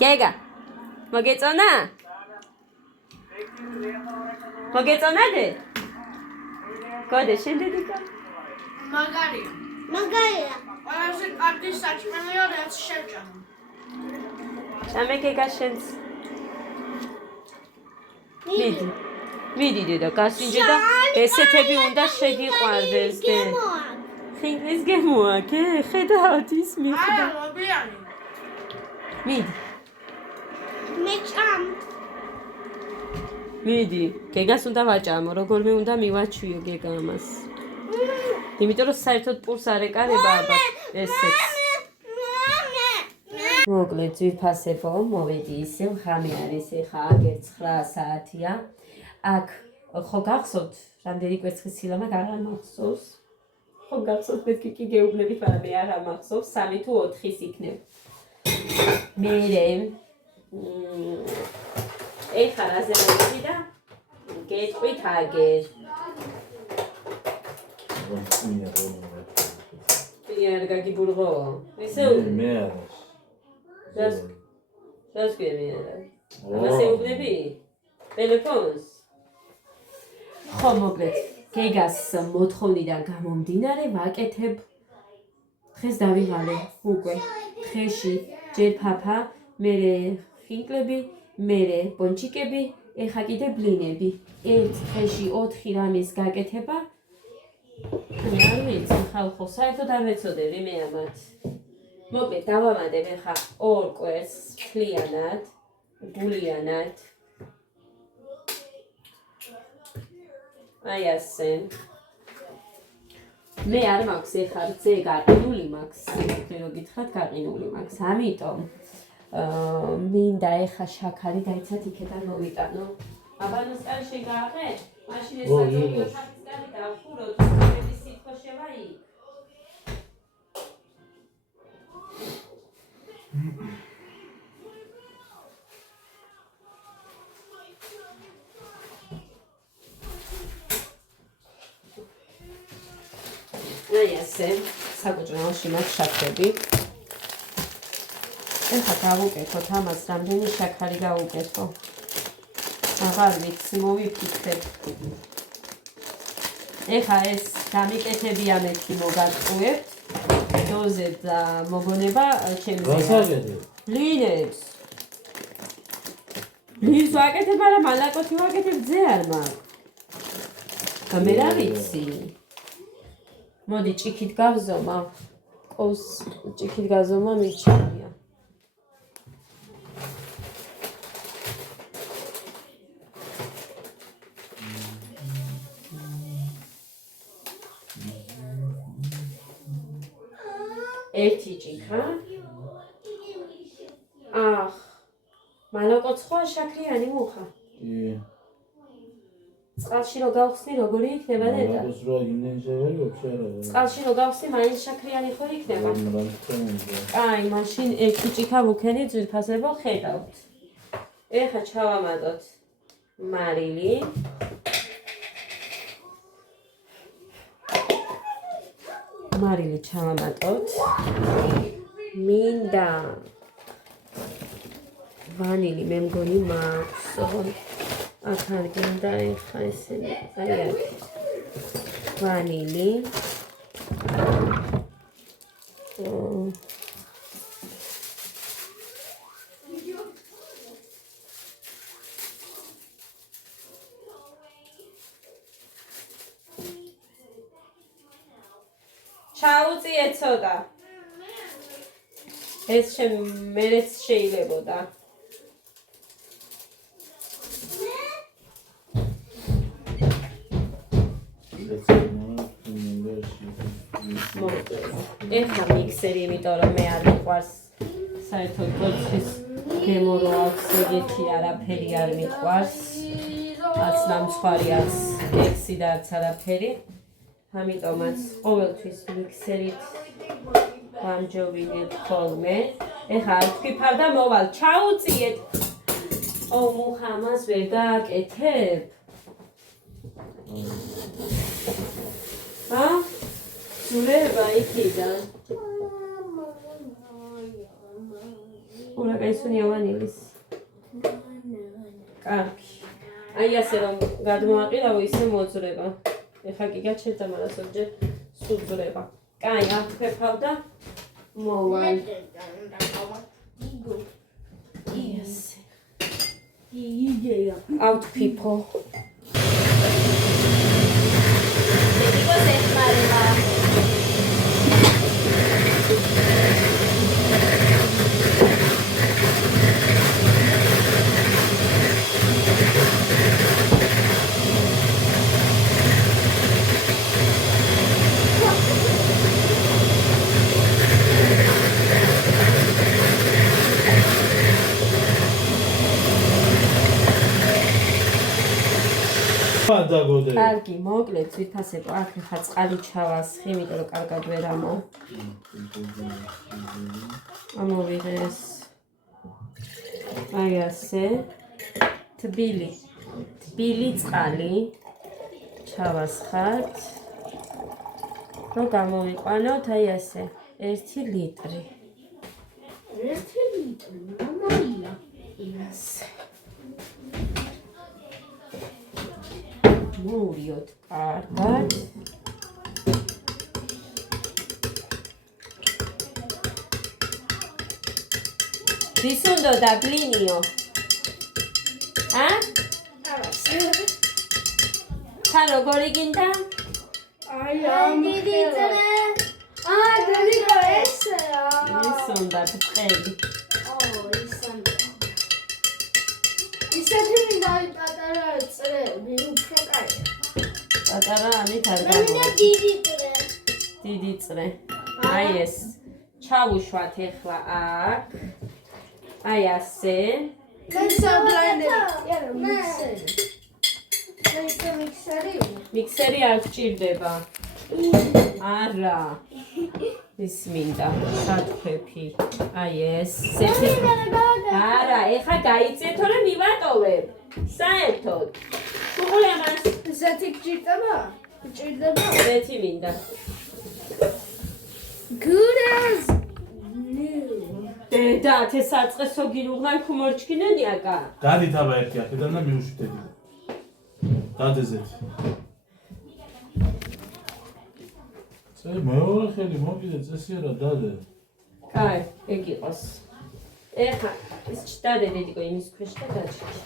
გეგა მოგეწონა? მოგეწონადე? გოდე შენ დედიკა? მაგარია. ყველაზე კარგი საჭმელია რაც შევჭამ. ჭამე გეგა შენს. მიდი დედა გასინჯე და ესეთები უნდა შეგიყვარდეს დე. ხინგლის გემოაკე, ხედავთ ის მიხდა. მიდი. მე ჭამ. მიდი, გეგას უნდა ვაჭამო, როგორმე უნდა მივაჩვიო გეგა ამას. იმიტომ რომ საერთოდ პურს არ ეკარება ალბათ ესეც. მოკლედ ძვირფასებო, მოვედი ისევ, ხამე არის ეხა აგერ 9 საათია. აქ ხო გახსოვთ, რამდენი კვერცხის სილამა აღარ მახსოვს. ხო გახსოვთ, მეთქი კი გეუბნებით, მაგრამ მე აღარ მახსოვს, 3 თუ 4-ის იქნება. მერე ეხა რაზე მოვიდი და გეტყვით აგერ. არ გაგიბურღო? ისე მე არა. რას გვირი არა? ამას ეუბნები? ტელეფონს? ხო მოკლედ, გეგას მოთხოვნიდან გამომდინარე ვაკეთებ დღეს დავიღალე უკვე დღეში ჯერ ფაფა, მერე ხინკლები, მერე პონჩიკები, ეხა კიდე ბლინები. ერთ დღეში 4 რამის გაკეთება. არ ვიცი ხალხო, საერთოდ არ მეწოდები მე ამათ. მოკლედ დავამატებ ეხა 2 კვერცხს მთლიანად, გულიანად. აი ასე. მე არ მაქვს ეხა რძე გაყინული მაქვს, რო გითხრათ გაყინული მაქვს. ამიტომ მინდა ეხა შაქარი დაიცათ იქიდან მოვიტანო. აბანოსკარი შეგააღე? მაშინ ეს საძოლიო თაფისკარი დავხუროთ, მე სიტყვა შევაი. აი ასე, საკუჭრელში მაქვს შაქრები. ეხა გავუკეთოთ ამას, რამდენი შაქარი გავუკეთო. აღარ ვიცი, მოვიფიქრებ. ეხა ეს გამიკეთებია მეთქი მოგაწყვევთ. დოზე და მოგონება ჩემზეა. ლინებს. ლინს ვაკეთებ, მაგრამ მალაკოთი ვაკეთებ ძე არ მაქვს. და მე რა ვიცი. მოდი ჭიქით გავზომა. ყოს ჭიქით გაზომა მიჩნია. ერთი ჭიქა. აх. მალაკო სხვა შაქრიანი მუხა. კი. წყალში რო გავხსნი როგორი იქნება დედა? მალაკოს რა ინენჟეველი ვაფშე არა. წყალში რო გავხსნი მაინც შაქრიანი ხო იქნება? აი, მაშინ ერთი ჭიქა ვუქენი ძვირფასებო ხედავთ. ეხა ჩავამატოთ მარილი. მარილი ჩავამატოთ. მინდა ვანილი მე მგონი მაქვს. აქ არ გინდა ეხა ესენი. აი აქ. ვანილი. ჩაუწიე ცოტა. ეს მერეც შეიძლებოდა. ეხლა მიქსერი, იმიტომ რომ მე არ მიყვარს საერთოდ კვერცხის გემო რო აქვს, ეგეთი არაფერი არ მიყვარს. არც ნამცხვარი, არც ექსი და არც არაფერი. ამიტომაც ყოველთვის მიქსერით გამჯობინებ ხოლმე. ეხლა არ თქვიფარ და მოვალ, ჩაუწიეთ. ო მუხა, ამას ვერ გააკეთებ? ზურება იქიდან. ურაკაისუნია ვანილის. კარგი. აი ასე რომ გადმოაყირავო ისე მოძრება. ეხლა კი გაჩერდა, მაგრამ ზოგჯერ სუძრება. კაი, აფქეფავ და მოვალ. Yes. Out people. დაგოდე. კარგი, მოკლედ თვითასებო აქ ხა წყალი ჩავასხი, იმიტომ რომ კარგად ვერ ამო. ამოვიღეს. აი ასე. თბილი წყალი ჩავასხათ. რომ გამოვიყვანოთ აი ასე 1 ლიტრი. 1 ლიტრი, მამაია. ასე. მოვიოთ კარგად. ვის უნდა და ბლინიო? თან როგორი გინდა? აი ამ დიდიწრე. დედიკო ესაა. ის უნდა ბწყები. ისანდა. ისეთი მინდა პატარა წრე, უფრო კაია. პატარა ამით არ მე მინდა გამოვა. დიდი წრე. აი ეს. ჩავუშვათ ეხლა აქ. აი ასე. მიქსერი არ გჭირდება. არა. ის მინდა სათქეფი. აი ეს. არა, ეხა გაიწეთო რომ მივატოვებ. საერთოდ. უყურე ამას. ზეთი გჭირდება? გჭირდება? ზეთი მინდა. Good as new. დედა, თესაწყესო გირუღნაი ხუმორჩკინენიაკა. გადით აბა ერთი აქედან და მიუშვიდები. დადეზეთ. მეორე ხელი მოგიდე წესია რა დადე. კაი, ეგ იყოს. ეხა ის ჩდადე დედიკო იმის ქვეშ და გაჩერე.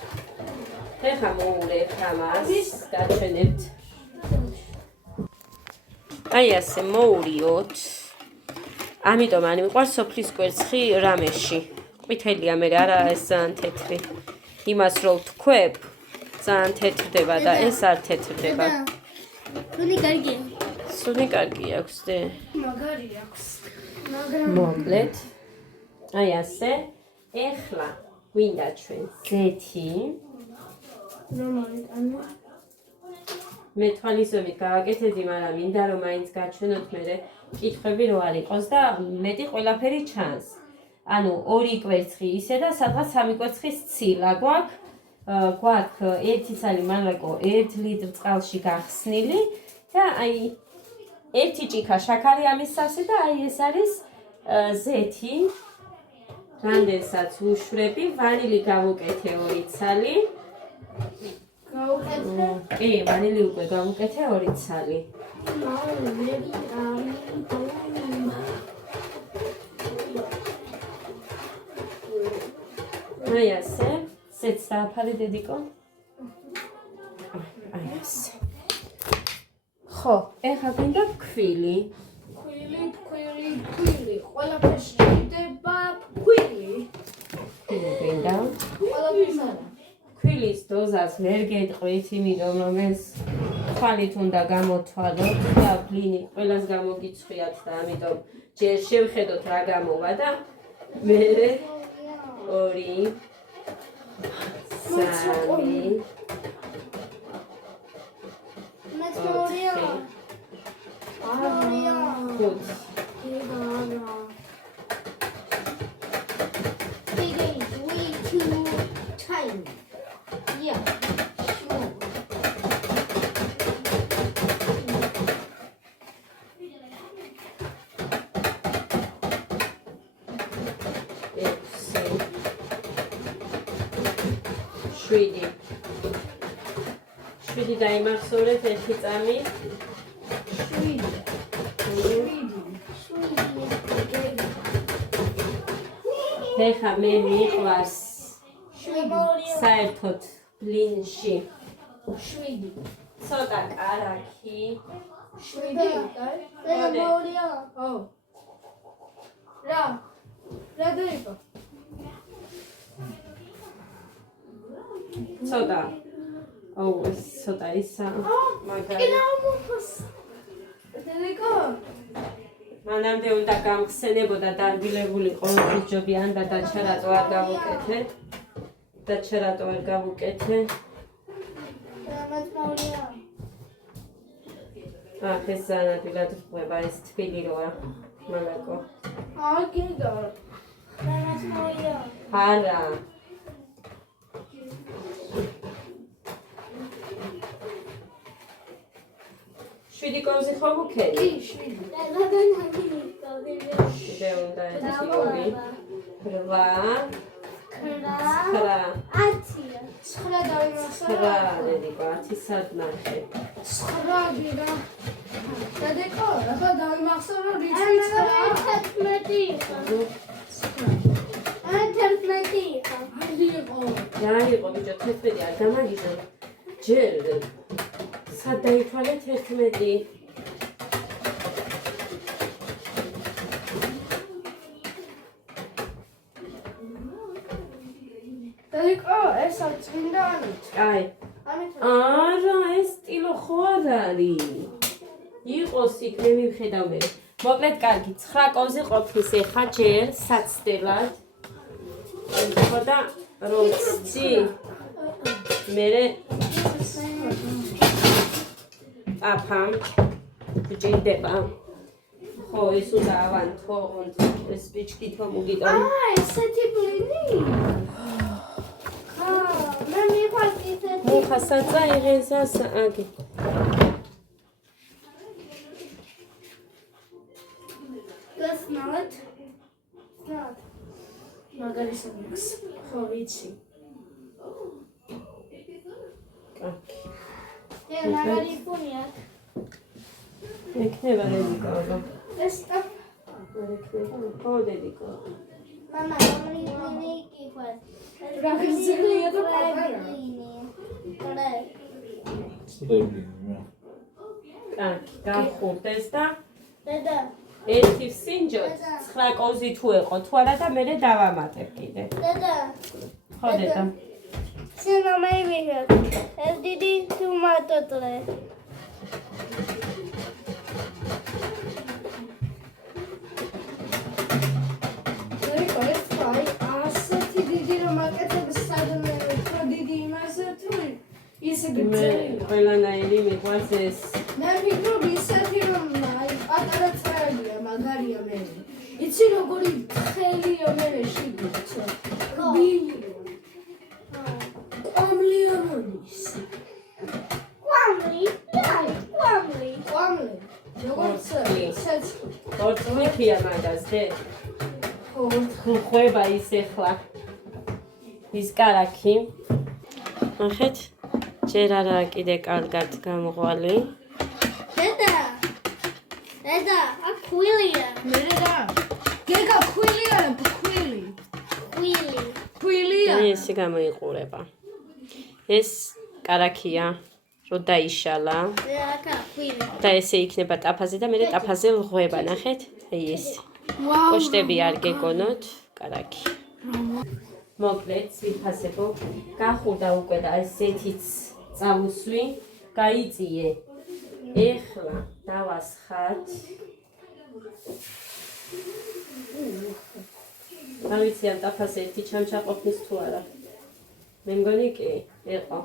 ეხა მოულე ხამას დაჩენებთ. აი ასე მოურიოთ. ამიტომ ani მიყვარს სოფლის კვერცხი რამეში. ყვითელია მე არა ეს ძალიან თეთრი. იმას რო ვთქვებ, ძალიან თეთრდება და ეს არ თეთრდება. Სუნი კარგია. სუნი კარგი აქვს დე. მაგარი აქვს. მაგრამ მოკლედ. აი ასე. ეხლა გვინდა ჩვენ ზეთი. რომელი ანუ მე თვალისწინებით გავაკეთებდი, მაგრამ მინდა რომ მაინც გაჩვენოთ მე კითხვები რო არ იყოს და მეტი ყველაფერი ჩანს. ანუ 2 კვერცხი ისე და სადღაც 3 კვერცხის ცილა გვაქვს. გვაქვს 1 ცალი მანრაკო 1 ლიტრ წყალში გახსნილი და აი 1 ჭიქა შაქარი ამის სავსე და აი ეს არის ზეთი. რამდენსაც უშვები, ვანილი გავუკეთე 2 ცალი. გაუკეთე. კი, ვანილი უკვე გავუკეთე 2 ცალი. აი ასე, სეც დააფარე დედიკო. აი ასე. ხო, ეხლა გვინდა ქვილი. ქვილი. ყველაფერში ჭირდება ქვილი. გვინდა. ყველაფერს არა. ქვილის დოზას ვერ გეტყვით, იმიტომ რომ ეს თვალით უნდა გამოთვალოთ და ბლინი ყველას გამოგიცხვიათ და ამიტომ ჯერ შევხედოთ რა გამოვა და მერე 2 3 მეცნიერია. არა. 5 6 7. 7 დაიმახსოვრეთ ერთი წამი. 7. ეხა მე მიყვარს საერთოდ ბლინში 7. ცოტა კარაქი. 7. მოლია. ო. რა დაიყო? ცოტა. აუ ეს ცოტა ისა. მაგარი. კიდევ მოფოს. დაიყო? მანამდე უნდა გამხსენებოდა დარბილებული ყოველთვის ჯობიან და დაჩარატო არ გავუკეთე. დაჩარატო არ გავუკეთე. რამაც მოლია. ახ ეს ანადგილად ხვდება ეს თბილი როა. მალაკო. გინდა. რამაც მოლია. არა. შვიდი კოვზი ხომ უქენი? 7. შე უნდა ერთი ორი. 8. 9 დაიმახსოვრე. 9 დედიკო 10 სადნახე. 9 გიგა. დაიყო? ახლა დაიმახსოვრე რიცხვი 11 იყო. 11 იყო. რა იყო ბიჭო 11 არ გამაგიჟო. ჯერ სად დაითვალეთ 11? დაიყო? ეს არ წმინდა ამით. აი. არა, ეს სტილო ხო არ არის. იყოს იქ მე მივხედავ მე. მოკლედ კარგი, 9 კოვზი ყოფნის ეხა ჯერ საცდელად. ხო და როცი მერე აფამ გჭირდება. ხო, ეს უნდა ავანთო, ეს ბიჭკითო მოგიტოვე. ესეთი ბლინი? მე მიყვარს ისეთი. მუხა საწაიღეს აგი. გასნათ. ნათ. მაგარი სამიქს. ხო, ვიცი. კარგი. მაგარი ფუნია. ეკნება დედიკო. ეს ტაფ. არ ეკნება, ხო დედიკო. მამა, მომენი კიფას. რა გზელია და პატარა. წლებინია. კარგი, გახურდეს და დედა. ერთი სინჯოთ 9 კოვზი თუ ეყო, თუ არა და მე დავამატებ კიდე. დედა. ხო დედა. სენა მეივიღე. ეს დიდი ტომატოტრე. დაიყო ეს აი ასეთი დიდი რომ აკეთებს სადმე უფრო დიდი იმაზე თუ ისე მე გძელი. ყველანაირი მიყვარს ეს. მე ვფიქრობ ისეთი რომ აი პატარა წრეებია მაგარია მე. იცი როგორი ხელია მე შიგნით. ბილი. ამლიანონის. კვამლი. აი, კვამლი. ყვამლე. როგორც ცეცხლი. ორწლიქია მაგას დე. ხო, ხუხება ის ეხლა. ის კარაქი. ახეთ ჯერ არა კიდე კარგად გამღვალი. დედა. დედა, აკვილია. მე რა. გეგა ქვილი არა, ქვილი. კვილი. ქვილია. ესე გამოიყურება. ეს კარაქია, რო დაიშალა რა კვილი. და ესე იქნება ტაფაზე და მე ტაფაზე ლღვება, ნახეთ? აი ეს. კოშტები არ გეგონოთ, კარაქი. მოკლედ, ვიფასებო, გახურდა უკვე და ესეთიც წამოსვი, გაიწიე. ეხლა დავასხათ. არ ვიცი ამ ტაფაზე ერთი ჩამჩაყოფნის თუ არა. მე მგონი კი, იყო.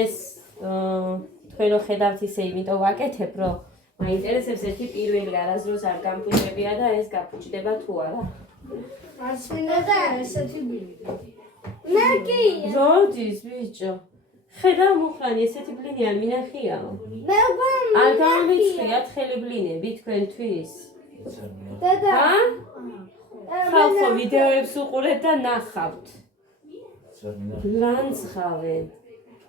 ეს თქვენ რო ხედავთ ისე იმიტომ ვაკეთებ, რომ მაინტერესებს ერთი პირველი არასდროს არ გამფუჭებია და ეს გაფუჭდება თუ არა. არც მინდა და ესეთი ბილი. მე კი. როდის ბიჭო? ხედავ მუხრანი ესეთი ბლინი არ მინახიაო. მე არ გამომიწყიათ ხელი ბლინები თქვენთვის. დედა. ა? ხალხო ვიდეოებს უყურეთ და ნახავთ. ლანძღავენ.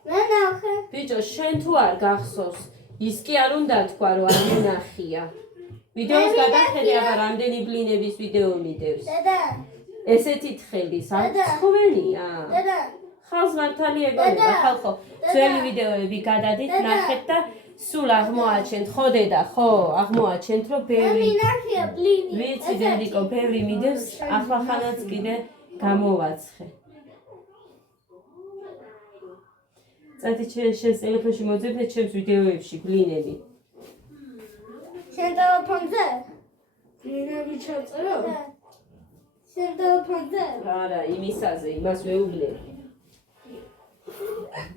მე ნახე. ბიჭო, შენ თუ არ გახსოვს, ის კი არ უნდა თქვა, რომ არ მინახია. ვიდეოს გადახედე, აბა რამდენი ბლინების ვიდეო მიდევს. დედა. ესეთი თხელის არ ცხოველია. დედა. ხალხს მართალი ეგონება, ხალხო, ძველი ვიდეოები გადადით, ნახეთ და სულ აღმოაჩენთ, ხო დედა, ხო, აღმოაჩენთ, რომ მე ბევრი მინახია ბლინი. ვიცი დედიკო, ბევრი მიდევს, ახლახანაც კიდე გამოვაცხე. წადი შენს ტელეფონში მოძებნე ჩემს ვიდეოებში ბლინები. შენ ტელეფონზე? ბლინები ჩაწერო? შენ ტელეფონზე? არა, იმისაზე, იმას ვეუბნები.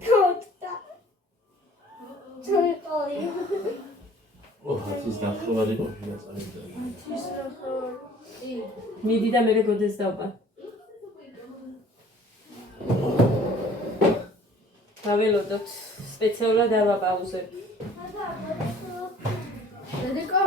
თოთა. ჩოიყოლი. ის ნახევარი ყოფილა წავიდა. ის ნახევარი. მიდი და მე გოდეს დავყა. დაველოდოთ, სპეციალურად არ ვაპაუზებ. დედიკო?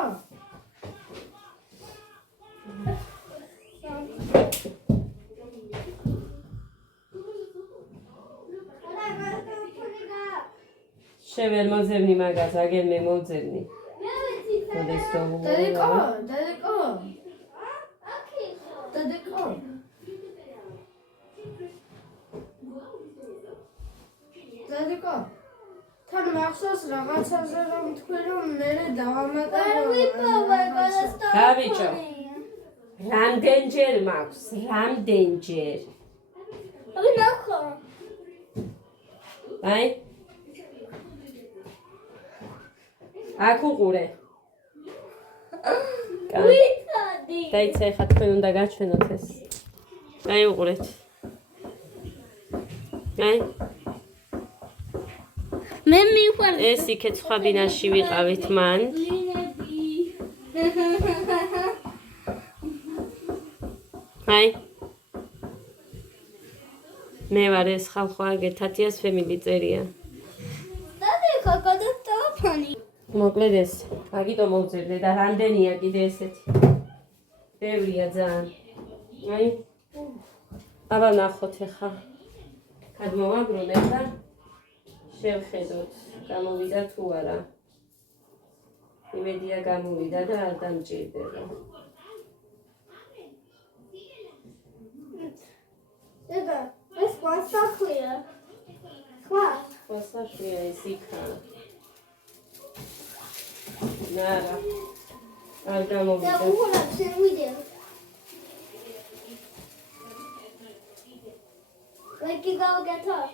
შენ ვერ მოძებნი მაგას, აგერ მე მოვძებნი. გოდეს დედიკო? დედიკო? დედიკო? დედიკო? თან მახსოვს რაღაცაზე რომ თქვი რომ მერე დავამატებ. დავიჭო. რამდენჯერ მაქვს? რამდენჯერ? აბა ნახო. აი. აქ უყურე. ვიტადი. დაიცა ხა თქვენ უნდა გაჩვენოთ ეს. აი უყურეთ. აი მე მიყვარს ეს იქეთ სხვა ბინაში ვიყავით მან. ბლინები. აი. მე ვარ ეს ხალხო აგერ თათიას ფემილი წერია. დედიკო გოდეს ტელეფონი. მოკლედ ეს აგიტო მოვძებდე და რამდენია კიდე ესეთი. ბევრია ძალიან. აი. აბა ნახოთ ახლა. გადმოვაგროვებ და შევხედოთ, გამოვიდა თუ არა. იმედია გამოვიდა და არ დამჭირდება. დედა, ეს ყასახლია. ხვა. ხოსაშია ეს იქა. ნარა. არ და გამოვიდა. უყურა შენ ვიდეო. Like you go get her.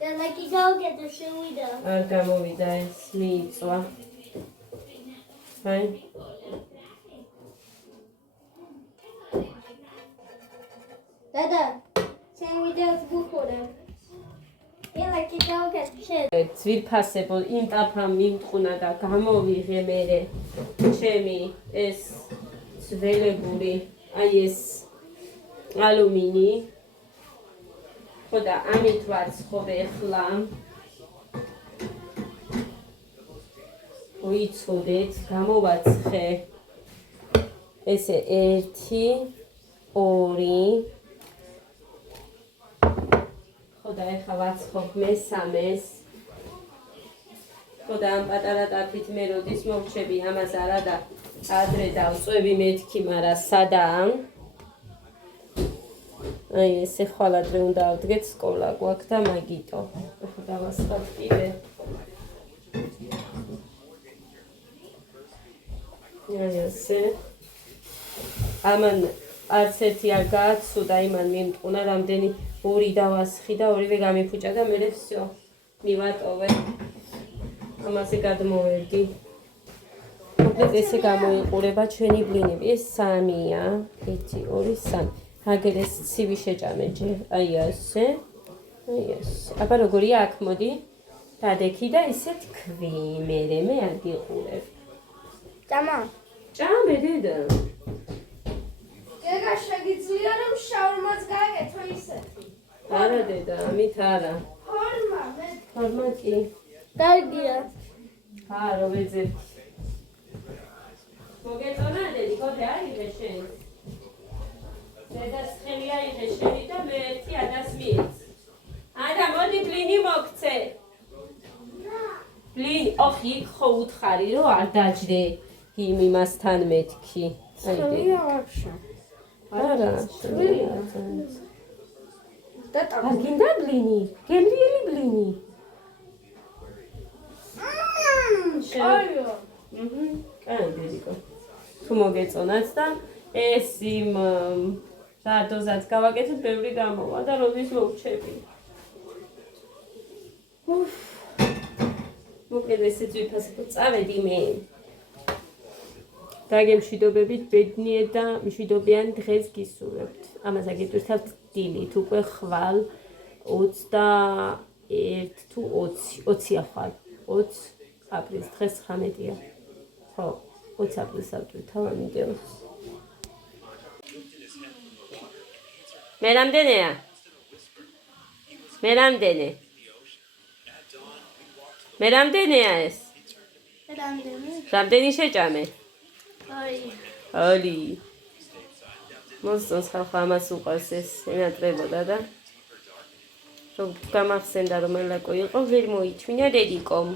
Then like you go get the shoe window. არ გამოვიდა ეს მიიწვა. აი. Dada, შენ ვიდეოს გუხურე. Yeah, like you go get shit. ძვირფასებო ინტაფამ მიმტყუნა და გამოვიღე მერე ჩემი ეს ძველებური აი ეს ალუმინი ხო და ამით ვაცხობ ახლა ვიცოდეთ გამოვაცხე ესე 1 2 ხო და ეხლა ვაცხობ მესამეს ხო და ამ პატარა ტაფით მე როდის მოვჩები ამას არა და ადრე დავწვევი მეთქი მაგრამ სადაა აი ესე ხვალ ადრე უნდა ავდგეთ სკოლა გვაქვს და მაგიტო ხო დავასხათ კიდე აი ესე ამან არც ერთი არ გააცუდა იმან მიმტყუნა რამდენი 2 დავასხი და ორივე გამიფუჭა და მე всё მივატოვე ამაზე გადმოვედი მოკლედ ესე გამოიყურება ჩვენი ბლინები ეს 3-ია 1 2 3 აგერ ეს ცივი შეჭამე ჯერ აი ასე აბა როგორია აქ მოდი დადექი და ესე თქვი მე არ გიყურებ Tama. ჭამე დედა გეგა შეგიძლია რომ შაურმაც გააკეთო ისეთი. არა დედა ამით არა ფორმა მე ფორმატი Dargia. რა ვეძებ მოგეწონა დედიკო და აიღე შენ. დედას ხელი აიღე შენი და მე ერთი ადას მიეც. ადა მოდი ბლინი მოგცე. ბლინი, ოხ იქ ხო უთხარი რომ არ დაჯდე იმ იმასთან მეთქი. ხელია ვაფშე. არა, ხელია. და არ გინდა ბლინი? გემრიელი ბლინი. აიო. კაი დედიკო. თუ მოგეწონათ და ეს იმ რადოზაც გავაკეთებ, ბევრი გამოვა და როდის მოვჩები. მოკლედ ესეც ვიფასებო, წავედი მე. დაგემშვიდობებით ბედნიერ და მშვიდობიან დღეს გისურვებთ. ამას აგიტვირთავთ დილით, უკვე ხვალ 21 თუ 20 ხვალ. 20 აპრილის დღეს 19-ია. ხო, 20 აპრილს ავტვირთავ ამ ვიდეოს. მე რამდენია? მე რამდენი? მე რამდენია ეს? რამდენი შეჭამე? ორი. მოსწონს ხალხო ამას უყვარს ეს ენატრებოდა და რომ გამახსენდა რომ ელაკო იყო ვერ მოიჩვენა დედიკომ.